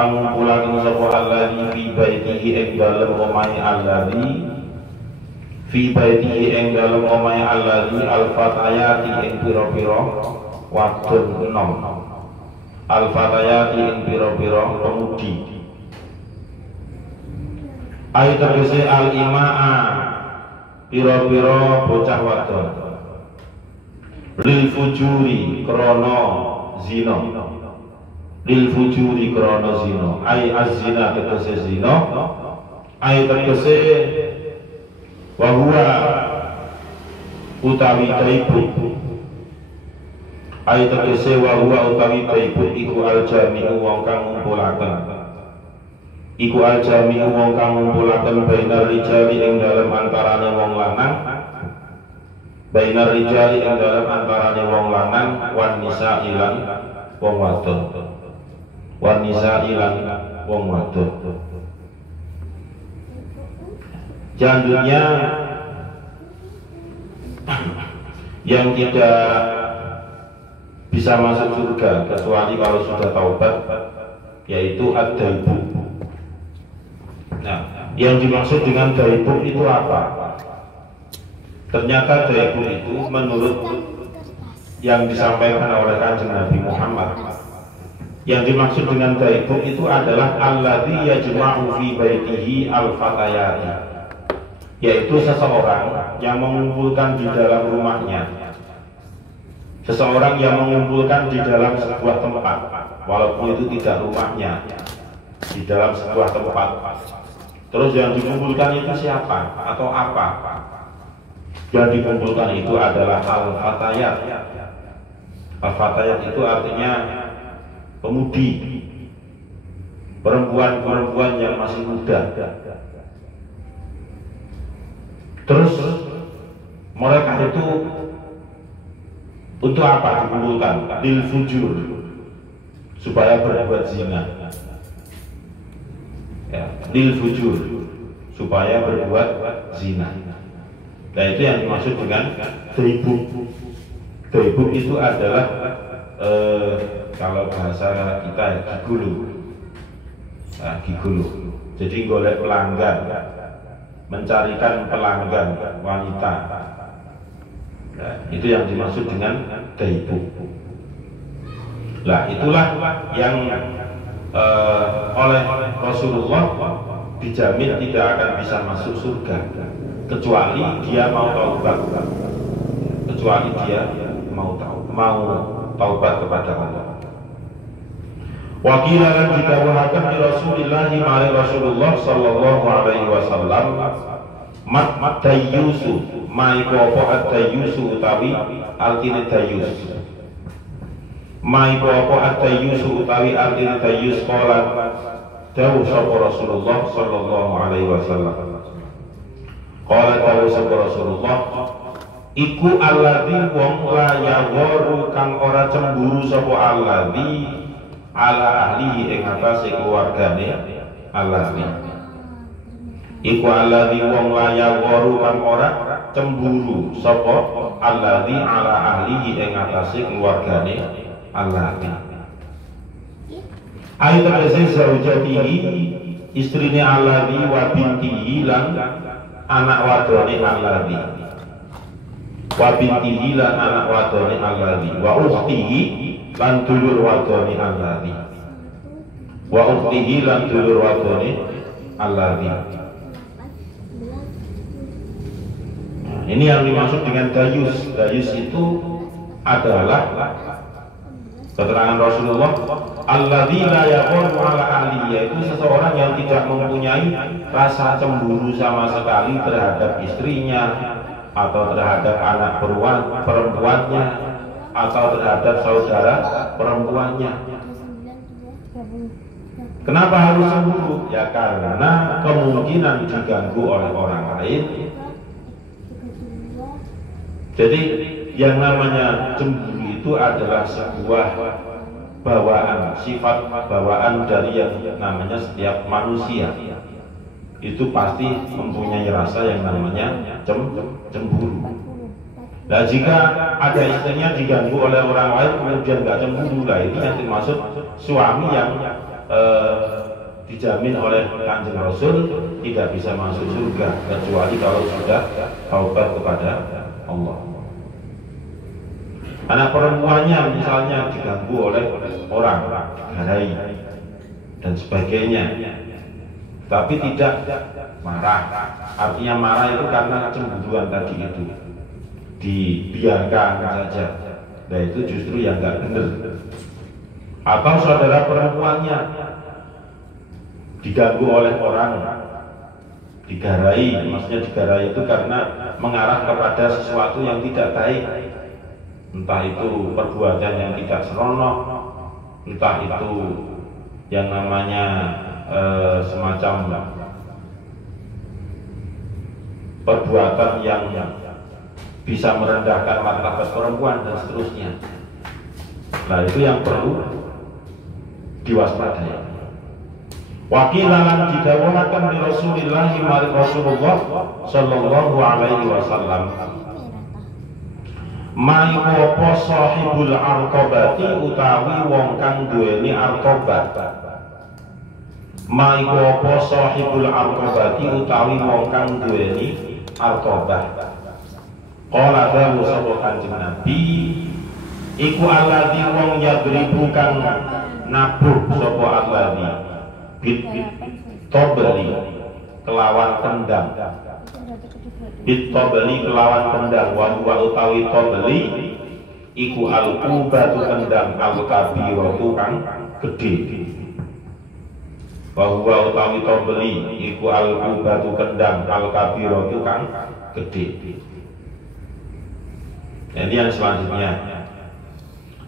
kang ngumpulaken sapa alladzi fi baitihi ing dalem omahe alladzi fi baitihi ing dalem omahe alladzi al-fatayati ing pira-pira wadon enom. Al-fatayati ing pira-pira pemudi. Ayo tegese al-imaa pira-pira bocah wadon. Lil fujuri krana zina. Lil fujuri krana zina. Ai az-zina tegese zina. Ai tegese wa huwa utawi taibu. Ai tegese wa huwa utawi taibu iku al-jami'u wong kang ngumpulaken. Iku al-jami'u wong kang ngumpulaken bainar rijali ing dalem antarane wong lanang. Bainar rijali ing dalem antarane wong lanang wan nisa ilan wong wadon. Wan nisa ilan wong wadon. Selanjutnya yang tidak bisa masuk surga kecuali kalau sudah taubat, yaitu ad-daibu. Nah, yang dimaksud dengan daibu itu apa? Ternyata daibu itu menurut yang disampaikan oleh Kanjeng Nabi Muhammad, yang dimaksud dengan daibu itu adalah alladzi yajma'u fi baitihi al-fatayati, yaitu seseorang yang mengumpulkan di dalam rumahnya, seseorang yang mengumpulkan di dalam sebuah tempat, walaupun itu tidak rumahnya, di dalam sebuah tempat. Terus yang dikumpulkan itu siapa atau apa? Yang dikumpulkan itu adalah al-fatayat. Al-fatayat itu artinya pemudi, perempuan-perempuan yang masih muda. Terus mereka itu untuk apa dikumpulkan? Lil fujur, supaya berbuat zina. Ya, lil fujur, supaya berbuat zina. Nah, itu yang dimaksud dengan daibu. Daibu itu adalah kalau bahasa kita ya gigolo. Nah, gigolo. Jadi golek pelanggan, mencarikan pelanggan wanita. Nah, itu yang dimaksud dengan daibu. Nah, itulah yang oleh Rasulullah dijamin tidak akan bisa masuk surga kecuali dia mau taubat, kecuali dia mau taubat kepada Allah. Wakilan dikawahkan di Rasulullah maring Rasulullah sallallahu alaihi wasallam mat dayyusu maiku apa ad-dayyusu utawi artine dayyus. Maiku apa ad-dayyusu utawi artine dayyus qala dawuh sapa Rasulullah sallallahu alaihi wasallam. Qala dawuh sapa Rasulullah iku alladzi wong la yaghuru kang ora cemburu sapa alladzi ala ahlihi ing atase keluargane alladzi. Iku alladzi wong la yaghuru kang ora cemburu sapa alladzi ala ahlihi ing atase keluargane alladzi. Ayo tegese zaujatihi istrine alladzi wa bintihi lan anak wadone alladzi. Wa bintihi lan anak wadone alladzi. Wa ukhtihi lan dulur wadone alladzi. Wa ukhtihi lan dulur wadone alladzi. Nah, ini yang dimaksud dengan dayus. Dayus itu adalah keterangan Rasulullah alladzi la yaqulu ala ahlihi, yaitu seseorang yang tidak mempunyai rasa cemburu sama sekali terhadap istrinya atau terhadap anak perempuannya atau terhadap saudara perempuannya. Kenapa harus cemburu? Ya karena kemungkinan diganggu oleh orang lain. Jadi yang namanya cemburu itu adalah sebuah bawaan, sifat bawaan dari yang namanya setiap manusia. Itu pasti mempunyai rasa yang namanya cemburu. Nah, jika ada istrinya diganggu oleh orang lain kemudian nggak cemburu, lah ini yang dimaksud suami yang dijamin oleh Kanjeng Rasul tidak bisa masuk surga kecuali kalau sudah taubat kepada Allah. Anak perempuannya misalnya diganggu oleh orang, digarai dan sebagainya, tapi tidak marah. Artinya marah itu karena cemburuan tadi itu, dibiarkan saja. Nah itu justru yang nggak benar. Atau saudara perempuannya diganggu oleh orang, digarai, maksudnya digarai itu karena mengarah kepada sesuatu yang tidak baik, entah itu perbuatan yang tidak senonoh, entah itu yang namanya semacam perbuatan yang bisa merendahkan martabat perempuan dan seterusnya. Nah itu yang perlu diwaspadai. Wakilan didawuhaken di Rasulillah maring Rasulullah sallallahu alaihi wasallam. Mai apa sahibul arqabati utawi wong kang duweni arqabah. Mai apa sahibul arqabati utawi wong kang duweni arqabah. Qala dawu sapa Kanjeng Nabi iku alladzi wong yadribu kang nabuh sapa alladzi bitobeli kelawan tendang, bitobeli kelawan tendang, wa utawi tobeli iku al-qubatu tendang al-kabiratu kang gedhe. Wa utawi tobeli iku al-qubatu tendang al-kabiratu kang gedhe. Ini yang selanjutnya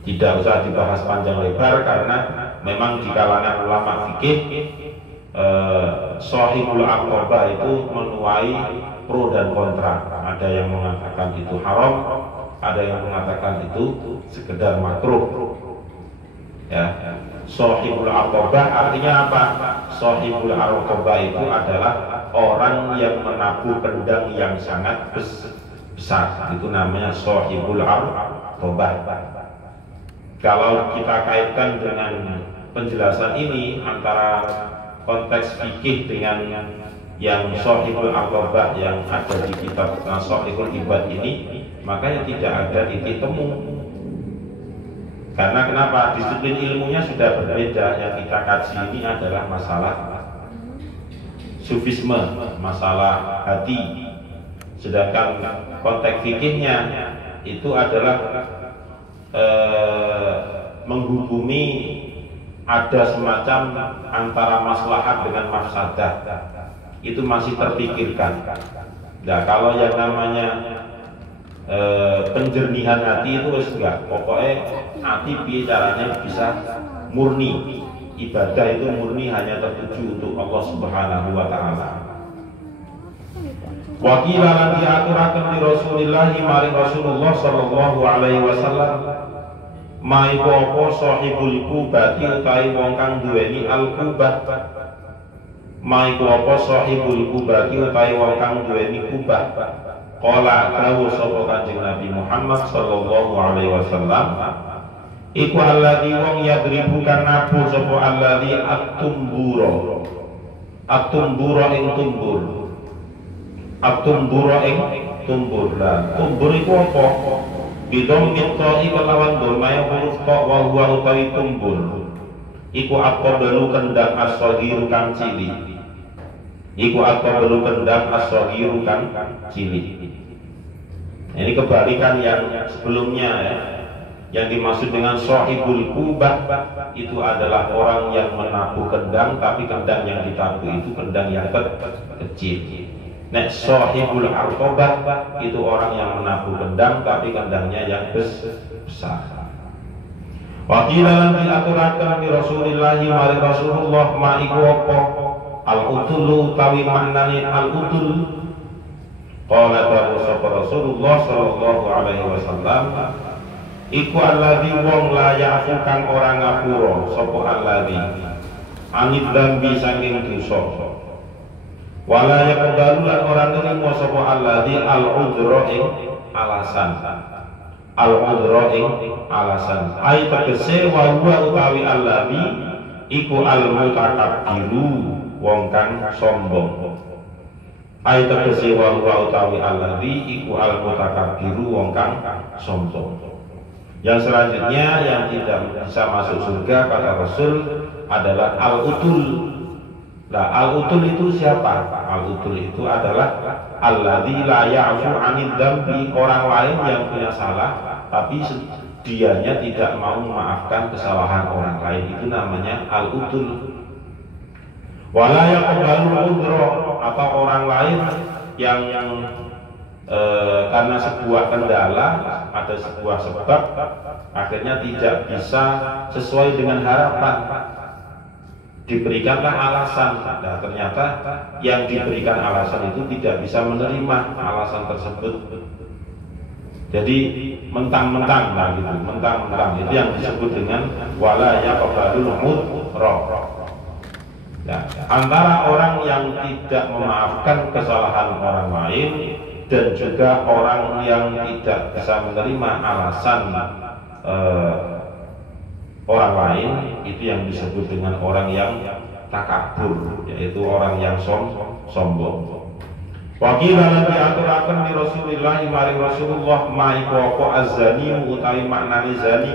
tidak usah dibahas panjang lebar karena memang di kalangan ulama fikih sahibul aqabah itu menuai pro dan kontra. Ada yang mengatakan itu haram, ada yang mengatakan itu sekedar makruh. Ya, sahibul aqabah artinya apa? Sahibul aqabah itu adalah orang yang menabuh pedang yang sangat besar. Itu namanya sahibul aqabah. Kalau kita kaitkan dengan penjelasan ini antara konteks fikih dengan yang sahibul aqabah yang ada di kitab Sahihul Ibad ini, makanya tidak ada titik temu. Karena kenapa? Disiplin ilmunya sudah berbeda. Yang kita kaji ini adalah masalah sufisme, masalah hati. Sedangkan konteks fikihnya itu adalah menghubungi ada semacam antara maslahat dengan mafsadah, itu masih terpikirkan. Nah kalau yang namanya penjernihan hati itu enggak, pokoknya hati piye caranya bisa murni, ibadah itu murni hanya tertuju untuk Allah Subhanahu wa taala. Wakilan diaturaken di Rasulillah maring Rasulullah sallallahu alaihi wasallam mai apa sahibul kubati utawi wong kang duweni al-kubah. Mai apa sahibul kubati utawi wong kang duweni kubah. Qala dawu sapa Kanjeng Nabi Muhammad sallallahu alaihi wasallam iku alladzi wong yadribu kan nabu sapa alladzi at-tumbura. At-tumbura ing tumbur. At-tumbura ing tumbur. Lah tumbur iku apa? Bidom mitoi kelawan domaya huruf ta wa huwa utawi tumbur iku aqbalu kendang as-saghiru kang cilik. Iku aqbalu kendang as-saghiru kang cilik. Ini kebalikan yang sebelumnya ya. Yang dimaksud dengan sahibul kubah itu adalah orang yang menabuh kendang, tapi kendang yang ditabuh itu kendang yang kecil. Nek sahibul aqabah itu orang yang menabuh kendang tapi kendangnya yang besar. Wakilan diaturaken di Rasulillah maring Rasulullah ma iku apa al-utul tawi maknane al-utul. Qala dawu sapa Rasulullah sallallahu alaihi wasallam iku alladzi wong la ya'fu kang ora ngapura sapa alladzi anid dambi saking dosa. Wala yaqbalu lan ora nerima sapa alladzi al-udhra ing alasan. Al-udhra ing alasan. Ai tegese wa huwa utawi alladzi iku al-mutakabbiru wong kang sombong. Ai tegese wa utawi alladzi iku al-mutakabbiru wong kang sombong. Yang selanjutnya yang tidak bisa masuk surga kata Rasul adalah al-utul. Nah, al-utul itu siapa? Al-utul itu adalah alladzi la ya'fu 'anil dzambi, orang lain yang punya salah tapi dianya tidak mau memaafkan kesalahan orang lain, itu namanya al-utul. Wala yaqbalu udhra, atau orang lain yang karena sebuah kendala, ada sebuah sebab akhirnya tidak bisa sesuai dengan harapan, diberikanlah alasan. Nah, ternyata yang diberikan alasan itu tidak bisa menerima alasan tersebut. Jadi mentang-mentang, nah gitu, mentang-mentang itu yang disebut dengan wala yaqbalul udhra. Ya, antara orang yang tidak memaafkan kesalahan orang lain dan juga orang yang tidak bisa menerima alasan orang lain, itu yang disebut dengan orang yang takabur, yaitu orang yang sombong. Wakilah lan diaturaken di Rasulillah maring Rasulullah maiko azani utawi maknane zani.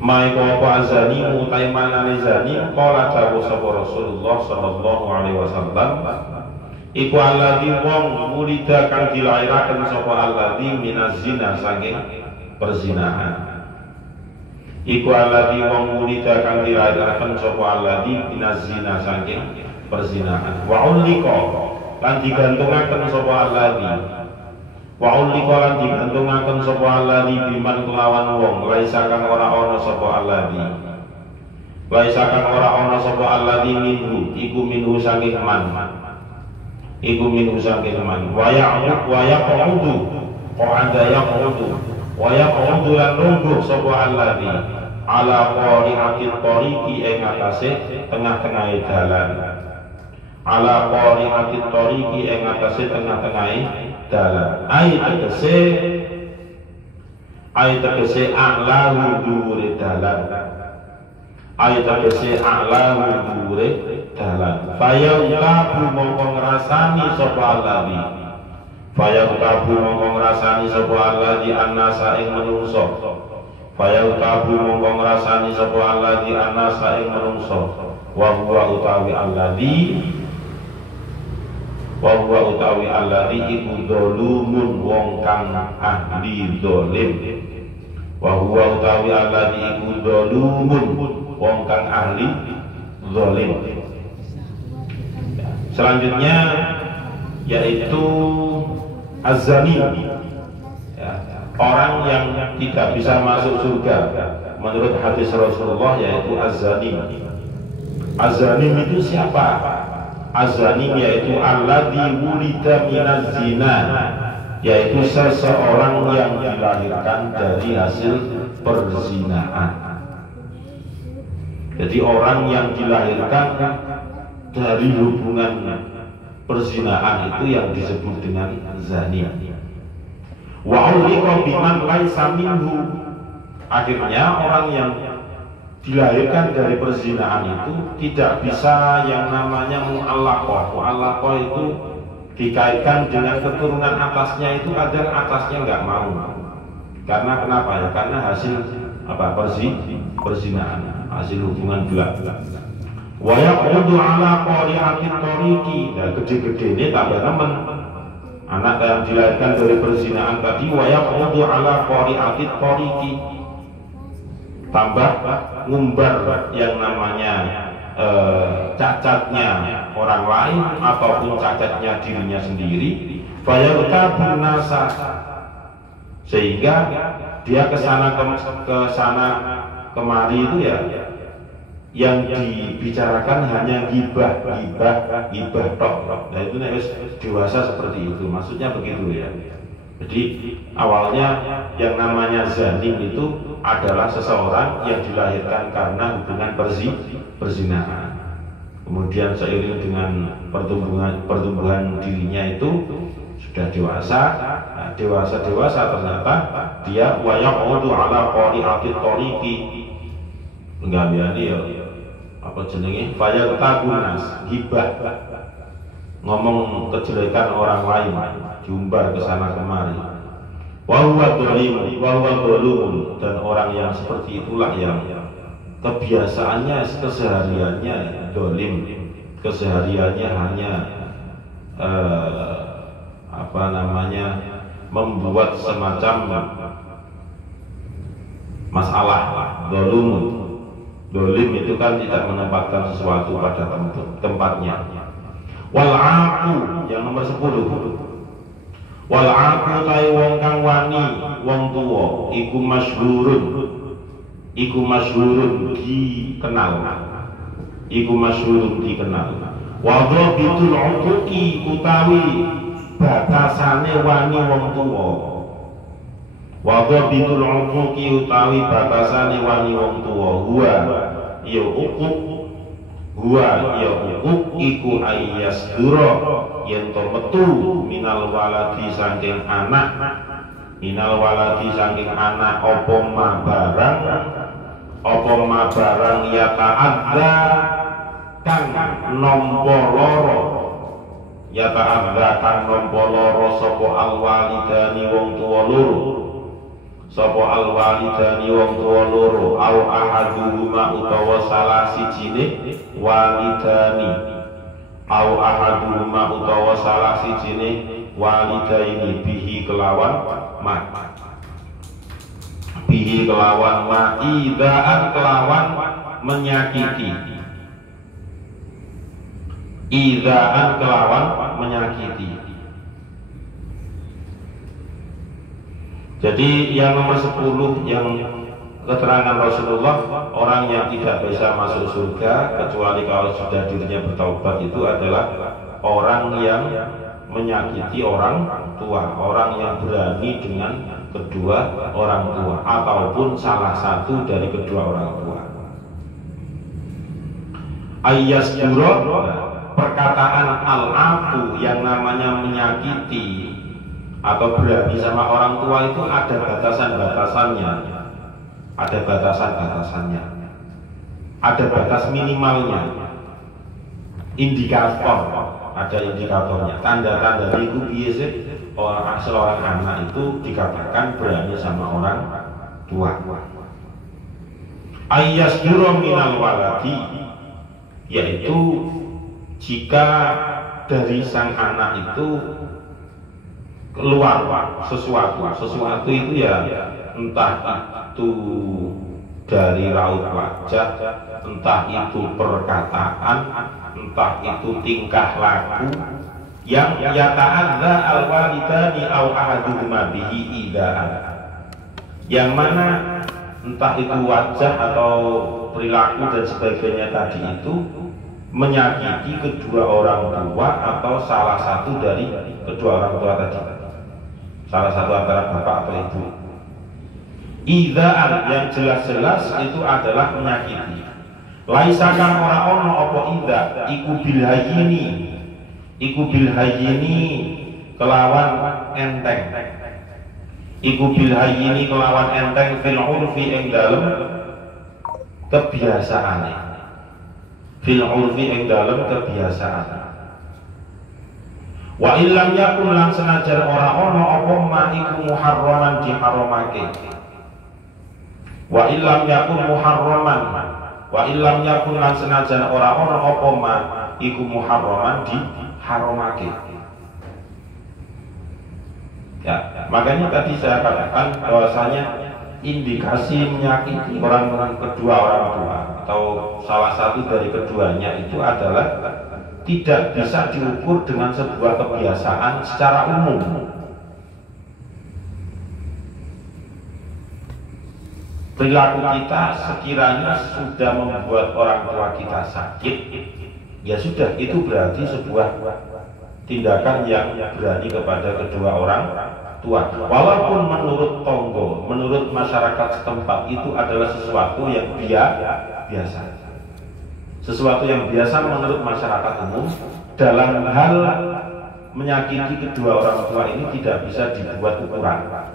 Maiko azani utawi maknane zani qala dawuh sapa Rasulullah sallallahu alaihi wasallam iku alladzi wong mulida kang dilairaken sapa alladzi minaz zina saking perzinahan. Iku alladzi wong mulida kang dilairaken sapa alladzi minaz zina saking perzinahan. Wa ulika lan digantungaken sapa alladzi. Wa ulika lan digantungaken sapa alladzi biman kelawan wong laisa kang ora ana sapa alladzi. Laisa kang ora ana sapa alladzi minhu iku minhu saking man. Iku minhu saking man. Wa yaqudu qa'ada yaqudu. Wa yaqudu lan lungguh sapa alladzi ala qari'atil tariqi ing atase tengah-tengahe dalan. Ala qari'atit tariqi ing atase tengah-tengahe dalan. Ai tegese a'la dhuwure dalan. Ai tegese a'la dhuwure dalan. Fayaqabu mongko ngrasani sapa alladzi. Fayaqabu mongko ngrasani sapa alladzi annasa ing manungsa. Fayaqabu mongko ngrasani sapa alladzi annasa ing manungsa. Wa huwa utawi alladzi wa huwa utawi alladzi iku zalumun wong kang ahli zalim. Wa huwa utawi alladzi iku zalumun wong kang ahli zalim. Selanjutnya yaitu az-zani, ya, orang yang tidak bisa masuk surga menurut hadis Rasulullah, yaitu az-zani. Az-zani itu siapa? Az-zani yaitu alladzi wulida minaz zina, yaitu seseorang yang dilahirkan dari hasil perzinahan. Jadi orang yang dilahirkan dari hubungan perzinahan itu yang disebut dengan zani. Wa ulika biman laisa minhu, akhirnya orang yang dilahirkan dari perzinahan itu tidak bisa yang namanya mu'allaqah. Mu'allaqah itu dikaitkan dengan keturunan atasnya, itu kadang atasnya nggak mau. Karena kenapa ya? Karena hasil apa? Perzinahan, hasil hubungan gelap. Wa yaqudu ala qari'atit tariqi, dan gede-gede ini tambah teman. Anak yang dilahirkan dari perzinahan tadi wa yaqudu ala qari'atit tariqi, tambah ngumbar yang namanya cacatnya orang lain ataupun cacatnya dirinya sendiri. Fayarkabun nasa, sehingga dia kesana kemari itu ya, yang dibicarakan hanya gibah tok. Nah itu nih dewasa seperti itu, maksudnya begitu ya. Jadi awalnya yang namanya zanim itu adalah seseorang yang dilahirkan karena hubungan perzinahan. Kemudian seiring dengan pertumbuhan dirinya itu sudah dewasa. Nah, dewasa ternyata dia wayaqudu ala qari'atit tariqi, penggaweane ya apa jenenge fayal tagunas hibah, ngomong kejelekan orang lain, diumbar ke sana kemari. Wa huwa dhalimun, dan orang yang seperti itulah yang kebiasaannya kesehariannya dolim, kesehariannya hanya membuat semacam masalah. Dolim itu kan tidak menempatkan sesuatu pada tempatnya. Wal'aqu yang nomor 10. Wal'aqu tai wong kang wani, wong tuwa iku masyhurun dikenal. Wa dhabitul uquqi utawi batasane wani wong tuwa. Wa dhabitul uquqi utawi batasane wani wong tuwa huwa ya uquq iku ayyasdura yen to metu minal waladi saking anak apa mabarang ya ta'adza kang nampa lara sapa alwalidani wong tuwa loro au ahaduhuma utawa salah sijine walidaini bihi kelawan idaan kelawan menyakiti. Jadi yang nomor 10 yang keterangan Rasulullah, orang yang tidak bisa masuk surga kecuali kalau sudah dirinya bertaubat itu adalah orang yang menyakiti orang tua, orang yang berani dengan kedua orang tua ataupun salah satu dari kedua orang tua. Ayyasdura, perkataan al-afu yang namanya menyakiti atau berani sama orang tua itu ada batasan-batasannya, ada batas minimalnya, indikator, ada indikatornya, tanda-tanda itu biasa seorang anak itu dikatakan berani sama orang tua. Ayyasdura minal waladi, yaitu jika dari sang anak itu keluar sesuatu itu ya entah itu dari raut wajah, entah itu perkataan, entah itu tingkah laku yang yata'adza al-walidani au ahaduhuma bihi idaan, yang mana entah itu wajah atau perilaku dan sebagainya tadi itu menyakiti kedua orang tua atau salah satu dari kedua orang tua tadi, salah satu antara bapak atau ibu. Idaan yang jelas-jelas itu adalah menyakiti. Laisa kang ora ono apa idza iku bil hayyini kelawan enteng. Fil urfi ing dalem kebiasaane. Wa illam yakun lan senajan ora ono apa ma iku muharraman diharamake. Wa illam yakun lan senajan ora ono apa ma iku muharraman diharamake. Ya, makanya tadi saya katakan bahwasanya indikasi menyakiti orang kedua orang tua atau salah satu dari keduanya itu adalah tidak bisa diukur dengan sebuah kebiasaan secara umum. Perilaku kita sekiranya sudah membuat orang tua kita sakit, ya sudah, itu berarti sebuah tindakan yang berani kepada kedua orang tua. Walaupun menurut tonggo, menurut masyarakat setempat itu adalah sesuatu yang biasa. Sesuatu yang biasa menurut masyarakat umum, dalam hal menyakiti kedua orang tua ini tidak bisa dibuat ukuran.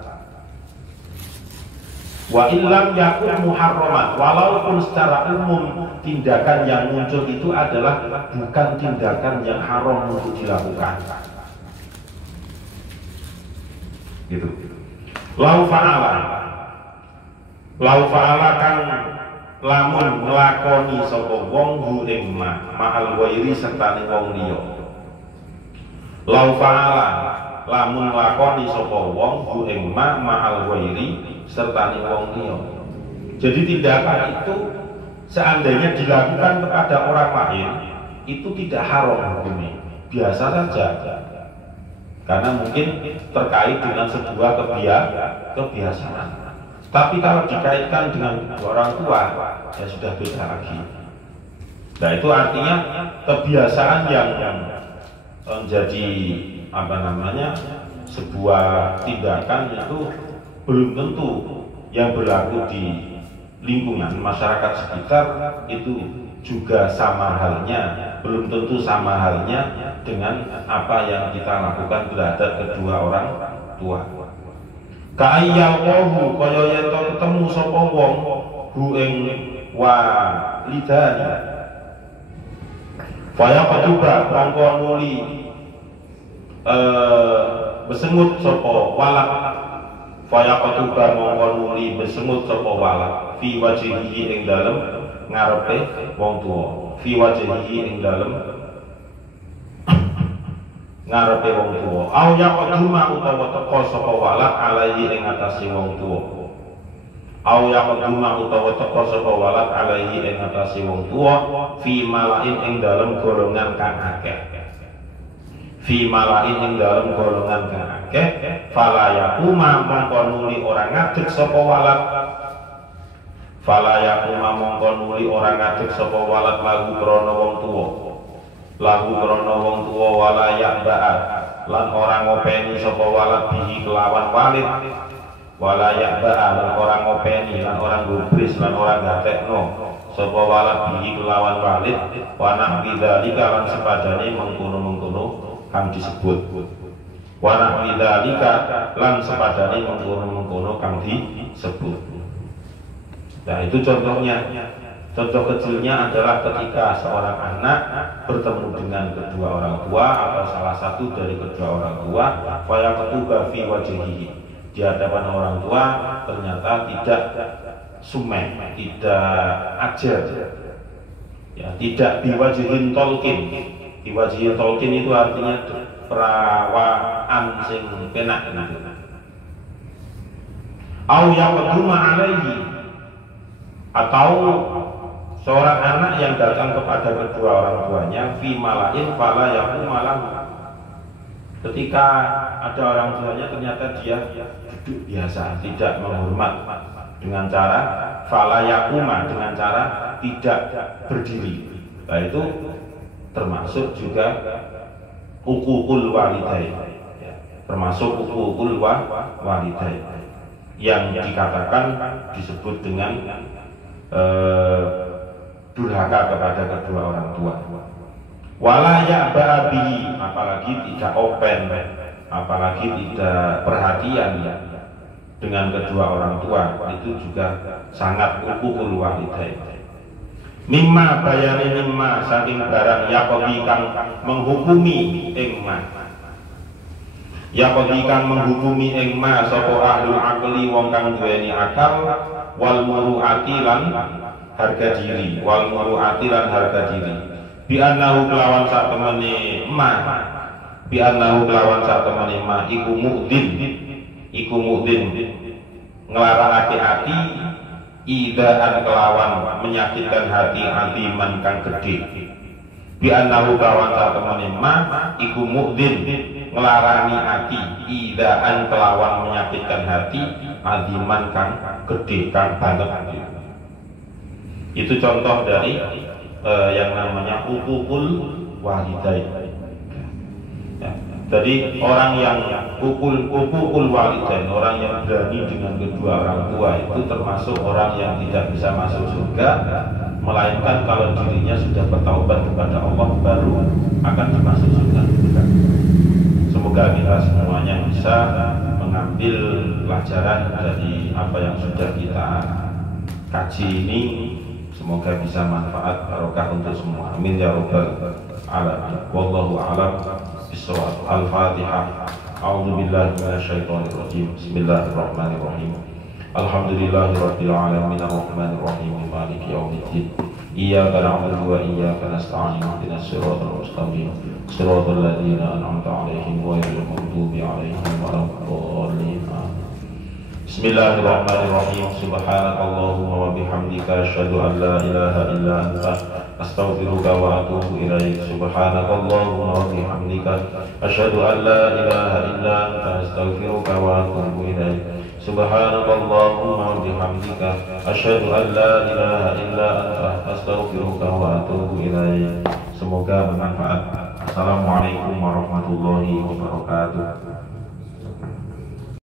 Wa illam yakun muharraman, walaupun secara umum tindakan yang muncul itu adalah bukan tindakan yang haram untuk dilakukan. Gitu. Lau fa'ala kan lamun nglakoni sapa wong hu ing ma'al wairi serta ning wong liya. Lau fa'ala lamun nglakoni sapa wong hu ing ma'al wairi serta ning wong liya. Jadi tindakan itu seandainya dilakukan kepada orang lain itu tidak haram hukumnya, biasa saja. Karena mungkin terkait dengan sebuah kebiasaan. Tapi kalau dikaitkan dengan orang tua, ya sudah beda lagi. Nah itu artinya kebiasaan yang menjadi sebuah tindakan itu belum tentu yang berlaku di lingkungan masyarakat sekitar itu juga sama halnya, belum tentu sama halnya dengan apa yang kita lakukan terhadap kedua orang tua. Ka'ayyal qawhu kaya yen ketemu sapa wong hu ing walidani faya paduba mongko nuli besengut sapa walad faya paduba mongko nuli besengut sapa walad fi wajhihi ing dalem ngarepe wong tuwa fi wajhihi ing dalem ngarepe wong tuwa au yaqduma utawa teka sapa walad alaihi ing atase wong tuwa au yaqduma utawa teka sapa walad alaihi ing atase wong tuwa fi malain ing dalem golongan kang akeh fi malain ing dalem golongan kang akeh fala yaquma mongko nuli ora ngadeg sapa walad fala yaquma mongko nuli ora ngadeg sapa walad lagu krana wong tuwa lagu krana wong tuwa wala ya'ba'at lan ora ngopeni sapa walad bihi kelawan walid wala ya'ba'at lan ora ngopeni lan ora gubris lan ora gatekno sapa walad bihi kelawan walid wa nahwi dzalika lan sepadane mengkono-mengkono kang disebut wa nahwi dzalika lan sepadane mengkono-mengkono kang disebut. Nah itu contohnya. Contoh kecilnya adalah ketika seorang anak bertemu dengan kedua orang tua atau salah satu dari kedua orang tua, faya ketuba fi wajhihi, di hadapan orang tua ternyata tidak sumek, tidak ajar, ya, tidak biwajihin tolkin. Biwajihin tolkin itu artinya perawaan sing penak. Au yaqduma alaihi, atau seorang anak yang datang kepada kedua orang tuanya fi malain fala yaquma lahu, ketika ada orang tuanya ternyata dia duduk biasa, tidak menghormat dengan cara fala yaquma, dengan cara tidak berdiri. Nah itu termasuk juga uququl walidain, termasuk uququl walidain yang dikatakan disebut dengan durhaka kepada kedua orang tua. Wala ya'ba bihi, apalagi tidak open, apalagi tidak perhatian dengan kedua orang tua, itu juga sangat uququl walidain. Mimma bayani mimma saking barang yaqdi kang menghukumi ing ma. Yaqdi kang menghukumi ing ma sapa ahlul aqli wong kang duweni akal wal muru'ati lan harga diri, wal muru'ati lan harga diri. Bi annahu kelawan sak temene ma, bi annahu kelawan sak temene ma iku mu'din nglarangake ati idaan kelawan menyakitkan hati man kang gede. Bi annahu kelawan sak temene ma iku mu'din nglarangi ati idaan kelawan menyakitkan hati man kang gede, kang banget. Itu contoh dari yang namanya uququl walidain. Ya. Jadi orang yang uququl walidain, orang yang berani dengan kedua orang tua itu termasuk orang yang tidak bisa masuk surga, melainkan kalau dirinya sudah bertaubat kepada Allah baru akan dimasuk surga. Semoga kita semuanya bisa mengambil pelajaran dari apa yang sudah kita kaji ini. Semoga bisa manfaat barokah untuk semua. Amin ya rabbal alamin. Wallahu a'lam bishawab. Al-Fatihah. A'udzu billahi minasyaitonir rajim. Bismillahirrahmanirrahim. Alhamdulillahirabbil alamin arrahmanir rahim maliki yaumiddin. Iyyaka na'budu wa iyyaka nasta'in. Ihdinas siratal mustaqim. Siratal ladzina an'amta 'alaihim ghairil maghdubi 'alaihim waladdallin. Bismillahirrahmanirrahim. Subhanakallahumma wa bihamdika asyhadu an la ilaha illa anta astaghfiruka wa atubu ilaik. Subhanakallahumma wa bihamdika asyhadu an la ilaha illa anta astaghfiruka wa atubu ilaik. Subhanakallahumma wa bihamdika asyhadu an la ilaha illa anta astaghfiruka wa atubu ilaik. Semoga bermanfaat. Assalamualaikum warahmatullahi wabarakatuh.